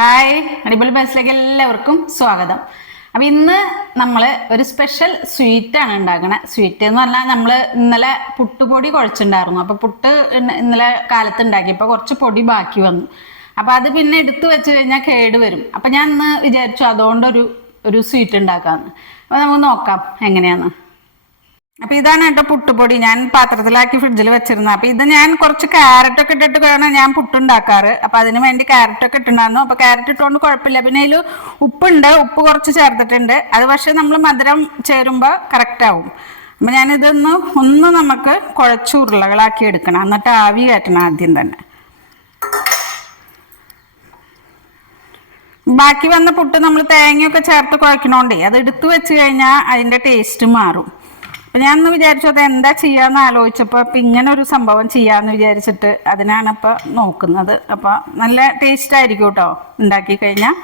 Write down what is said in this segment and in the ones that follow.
Hi അടിപൊളി ബസ്സിലേക്ക് എല്ലാവർക്കും സ്വാഗതം. അപ്പം ഇന്ന് നമ്മൾ ഒരു സ്പെഷ്യൽ സ്വീറ്റ് ആണ് ഉണ്ടാക്കണേ. സ്വീറ്റ് എന്ന് പറഞ്ഞാൽ നമ്മൾ ഇന്നലെ പുട്ടുപൊടി കുഴച്ചിട്ടുണ്ടായിരുന്നു. അപ്പോൾ പുട്ട് ഇന്നലെ കാലത്ത് ഉണ്ടാക്കി. ഉണ്ടാക്കിയപ്പോൾ കുറച്ച് പൊടി ബാക്കി വന്നു. അപ്പോൾ അത് പിന്നെ എടുത്തു വെച്ച് കഴിഞ്ഞാൽ കേട് വരും. അപ്പം ഞാൻ ഇന്ന് വിചാരിച്ചു അതുകൊണ്ടൊരു ഒരു സ്വീറ്റ് ഉണ്ടാക്കാമെന്ന് അപ്പോൾ നമുക്ക് നോക്കാം എങ്ങനെയാന്ന്. അപ്പൊ ഇതാണ് കേട്ടോ പുട്ടുപൊടി. ഞാൻ പാത്രത്തിലാക്കി ഫ്രിഡ്ജിൽ വെച്ചിരുന്നത്. അപ്പൊ ഇത് ഞാൻ കുറച്ച് ക്യാരറ്റ് ഒക്കെ ഇട്ടിട്ട് വേണം ഞാൻ പുട്ടുണ്ടാക്കാറ്. അപ്പൊ അതിന് വേണ്ടി ക്യാരറ്റ് ഒക്കെ ഇട്ടുണ്ടായിരുന്നു അപ്പൊ ക്യാരറ്റ് ഇട്ടുകൊണ്ട് കുഴപ്പമില്ല. പിന്നെ അതിൽ ഉപ്പുണ്ട്. ഉപ്പ് കുറച്ച് ചേർത്തിട്ടുണ്ട്. അത് പക്ഷെ നമ്മൾ മധുരം ചേരുമ്പോൾ കറക്റ്റ് ആവും. അപ്പൊ ഞാനിതൊന്ന് ഒന്ന് നമുക്ക് കുഴച്ച് ഉരുളകളാക്കി എടുക്കണം. എന്നിട്ട് ആവി കയറ്റണം ആദ്യം തന്നെ. ബാക്കി വന്ന പുട്ട് നമ്മൾ തേങ്ങയൊക്കെ ചേർത്ത് കുഴക്കണോണ്ടേ അത് എടുത്തു വെച്ച് കഴിഞ്ഞാൽ അതിന്റെ ടേസ്റ്റ് മാറും. ഞാൻ ഒന്ന് വിചാരിച്ചു അത് എന്താ ചെയ്യാന്ന് ആലോചിച്ചപ്പോൾ അപ്പൊ ഇങ്ങനെ ഒരു സംഭവം ചെയ്യാന്ന് വിചാരിച്ചിട്ട് അതിനാണ് ഇപ്പൊ നോക്കുന്നത്. അപ്പൊ നല്ല ടേസ്റ്റ് ആയിരിക്കും കേട്ടോ ഉണ്ടാക്കി കഴിഞ്ഞാൽ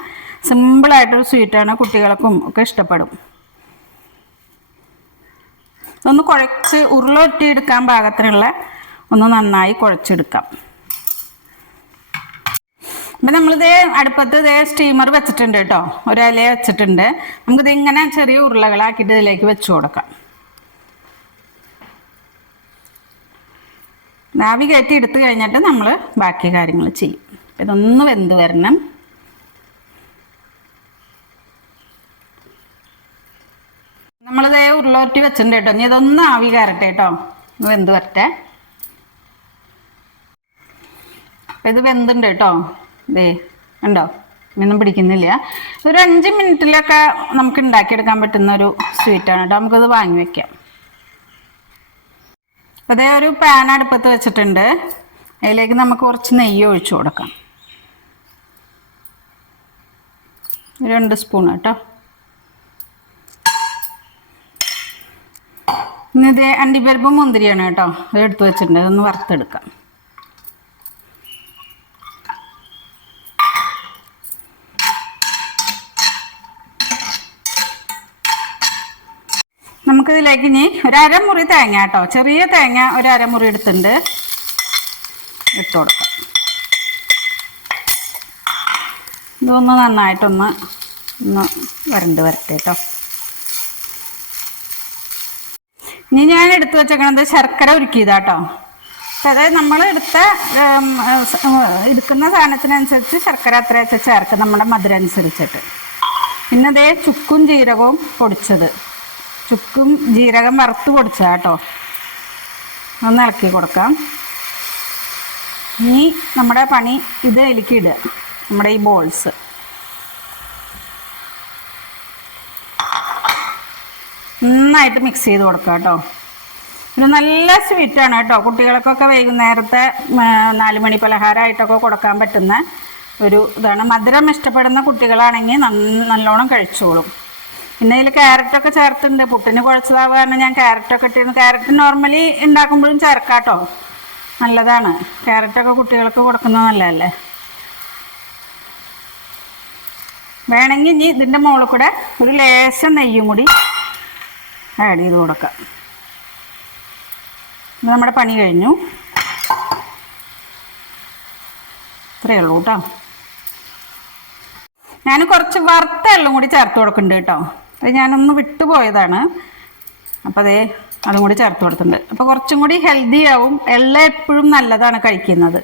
സിമ്പിളായിട്ടൊരു ആണ് കുട്ടികൾക്കും ഒക്കെ ഇഷ്ടപ്പെടും. ഒന്ന് കുഴച്ച് ഉരുളൊറ്റി എടുക്കാൻ പാകത്തിനുള്ള ഒന്ന് നന്നായി കുഴച്ചെടുക്കാം. അപ്പം നമ്മളിതേ അടുപ്പത്ത് ഇതേ സ്റ്റീമർ വെച്ചിട്ടുണ്ട് കേട്ടോ. ഒരില വെച്ചിട്ടുണ്ട്. നമുക്കിത് ഇങ്ങനെ ചെറിയ ഉരുളകളാക്കിയിട്ട് ഇതിലേക്ക് വെച്ചു കൊടുക്കാം. ആവി കയറ്റി എടുത്തു കഴിഞ്ഞിട്ട് നമ്മൾ ബാക്കി കാര്യങ്ങൾ ചെയ്യും. ഇതൊന്ന് വെന്ത് വരണം. നമ്മളിതേ ഉരുളോറ്റി വെച്ചിട്ടുണ്ട് കേട്ടോ. ഇനി ഇതൊന്ന് ആവി കയറട്ടെ കേട്ടോ. ഒന്ന് വെന്ത് വരട്ടെ. ഇത് വെന്തുണ്ട് കേട്ടോ. ദേ ഉണ്ടോ ഒന്നും പിടിക്കുന്നില്ല. ഒരു അഞ്ച് മിനിറ്റിലൊക്കെ നമുക്ക് ഉണ്ടാക്കിയെടുക്കാൻ പറ്റുന്ന ഒരു സ്വീറ്റാണ് കേട്ടോ. നമുക്കത് വാങ്ങി വെക്കാം. അതേ ഒരു പാൻ അടുപ്പത്ത് വെച്ചിട്ടുണ്ട്. അതിലേക്ക് നമുക്ക് കുറച്ച് നെയ്യ് ഒഴിച്ചു കൊടുക്കാം. രണ്ട് സ്പൂൺ കേട്ടോ. ഇന്നത്തെ അണ്ടിപ്പരിപ്പ് മുന്തിരിയാണ് കേട്ടോ. അത് എടുത്ത് വെച്ചിട്ടുണ്ട്. അതൊന്ന് വറുത്തെടുക്കാം. നമുക്കിതിലേക്ക് ഇനി ഒരു അരമുറി തേങ്ങ കേട്ടോ. ചെറിയ തേങ്ങ ഒരു അരമുറി എടുത്തിട്ടുണ്ട്. ഇട്ട് കൊടുക്കാം. ഇതൊന്ന് നന്നായിട്ടൊന്ന് ഒന്ന് വരണ്ട് വരട്ടെ കേട്ടോ. ഇനി ഞാൻ എടുത്തു വെച്ചേക്കണത് ശർക്കര ഉരുക്കിയതാട്ടോ അതായത് നമ്മൾ എടുത്ത എടുക്കുന്ന സാധനത്തിനനുസരിച്ച് ശർക്കര അത്ര ചേർക്കും നമ്മുടെ മധുരം അനുസരിച്ചിട്ട് പിന്നെ അതേ ചുക്കും ജീരകവും പൊടിച്ചത്. ചുക്കും ജീരകം വറുത്ത് പൊടിച്ച കേട്ടോ. ഒന്ന് ഇളക്കി കൊടുക്കാം. ഇനി നമ്മുടെ പണി ഇത് അതിലേക്ക് നമ്മുടെ ഈ ബോൾസ് നന്നായിട്ട് മിക്സ് ചെയ്ത് കൊടുക്കുക കേട്ടോ. പിന്നെ നല്ല സ്വീറ്റാണ് കേട്ടോ. കുട്ടികൾക്കൊക്കെ വൈകുന്നേരത്തെ നാലുമണി നാല് മണി പലഹാരമായിട്ടൊക്കെ കൊടുക്കാൻ പറ്റുന്ന ഒരു ഇതാണ്. മധുരം ഇഷ്ടപ്പെടുന്ന കുട്ടികളാണെങ്കിൽ നല്ലോണം കഴിച്ചോളും. പിന്നെ അതിൽ ക്യാരറ്റൊക്കെ ചേർത്തിട്ടുണ്ട്. പുട്ടിന് കുഴച്ചതാവുക കാരണം ഞാൻ ക്യാരറ്റൊക്കെ ഇട്ടിരുന്നു. ക്യാരറ്റ് നോർമലി ഉണ്ടാക്കുമ്പോഴും ചേർക്കാട്ടോ. നല്ലതാണ്. ക്യാരറ്റൊക്കെ കുട്ടികൾക്ക് കൊടുക്കുന്നത് നല്ലതല്ലേ? വേണമെങ്കിൽ ഇനി ഇതിന്റെ മുകളിൽ കൂടെ ഒരു ലേശം നെയ്യും കൂടി ആഡ് ചെയ്ത് കൊടുക്കാം. ഇത് നമ്മുടെ പണി കഴിഞ്ഞു. ഇത്രയേ ഉള്ളൂ കേട്ടോ. ഞാൻ കുറച്ച് വറുത്ത എല്ലാം കൂടി ചേർത്ത് കൊടുക്കുന്നുണ്ട് കേട്ടോ. അത് ഞാനൊന്ന് വിട്ടുപോയതാണ്. അപ്പോൾ അതേ അതും കൂടി ചേർത്ത് കൊടുത്തിട്ടുണ്ട്. അപ്പോൾ കുറച്ചും കൂടി ഹെൽത്തി ആവും. എള്ള എപ്പോഴും നല്ലതാണ് കഴിക്കുന്നത്.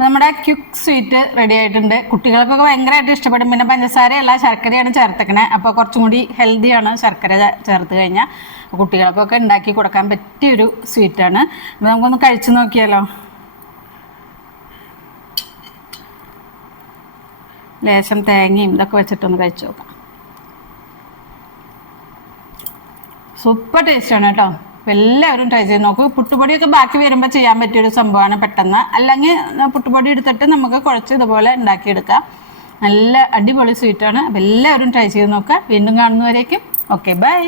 നമ്മുടെ ക്യുക്ക് സ്വീറ്റ് റെഡി ആയിട്ടുണ്ട്. കുട്ടികൾക്കൊക്കെ ഭയങ്കരമായിട്ട് ഇഷ്ടപ്പെടും. പിന്നെ പഞ്ചസാരയല്ല ശർക്കരയാണ് ചേർത്തേക്കണേ. അപ്പോൾ കുറച്ചും കൂടി ഹെൽത്തിയാണ് ശർക്കര ചേർത്ത് കഴിഞ്ഞാൽ കുട്ടികൾക്കൊക്കെ ഉണ്ടാക്കി കൊടുക്കാൻ പറ്റിയൊരു സ്വീറ്റാണ് അപ്പോൾ നമുക്കൊന്ന് കഴിച്ചു നോക്കിയാലോ? ലേശം തേങ്ങയും ഇതൊക്കെ വെച്ചിട്ടൊന്ന് കഴിച്ചു നോക്കാം സൂപ്പർ ടേസ്റ്റാണ് കേട്ടോ. എല്ലാവരും ട്രൈ ചെയ്ത് നോക്കൂ. പുട്ടുപൊടിയൊക്കെ ബാക്കി വരുമ്പോൾ ചെയ്യാൻ പറ്റിയൊരു സംഭവമാണ് പെട്ടെന്ന്. അല്ലെങ്കിൽ പുട്ടുപൊടി എടുത്തിട്ട് നമുക്ക് കുഴച്ച് ഇതുപോലെ ഉണ്ടാക്കിയെടുക്കാം. നല്ല അടിപൊളി സ്വീറ്റാണ് അപ്പോൾ എല്ലാവരും ട്രൈ ചെയ്ത് നോക്കുക. വീണ്ടും കാണുന്നവരേക്കും. Okay bye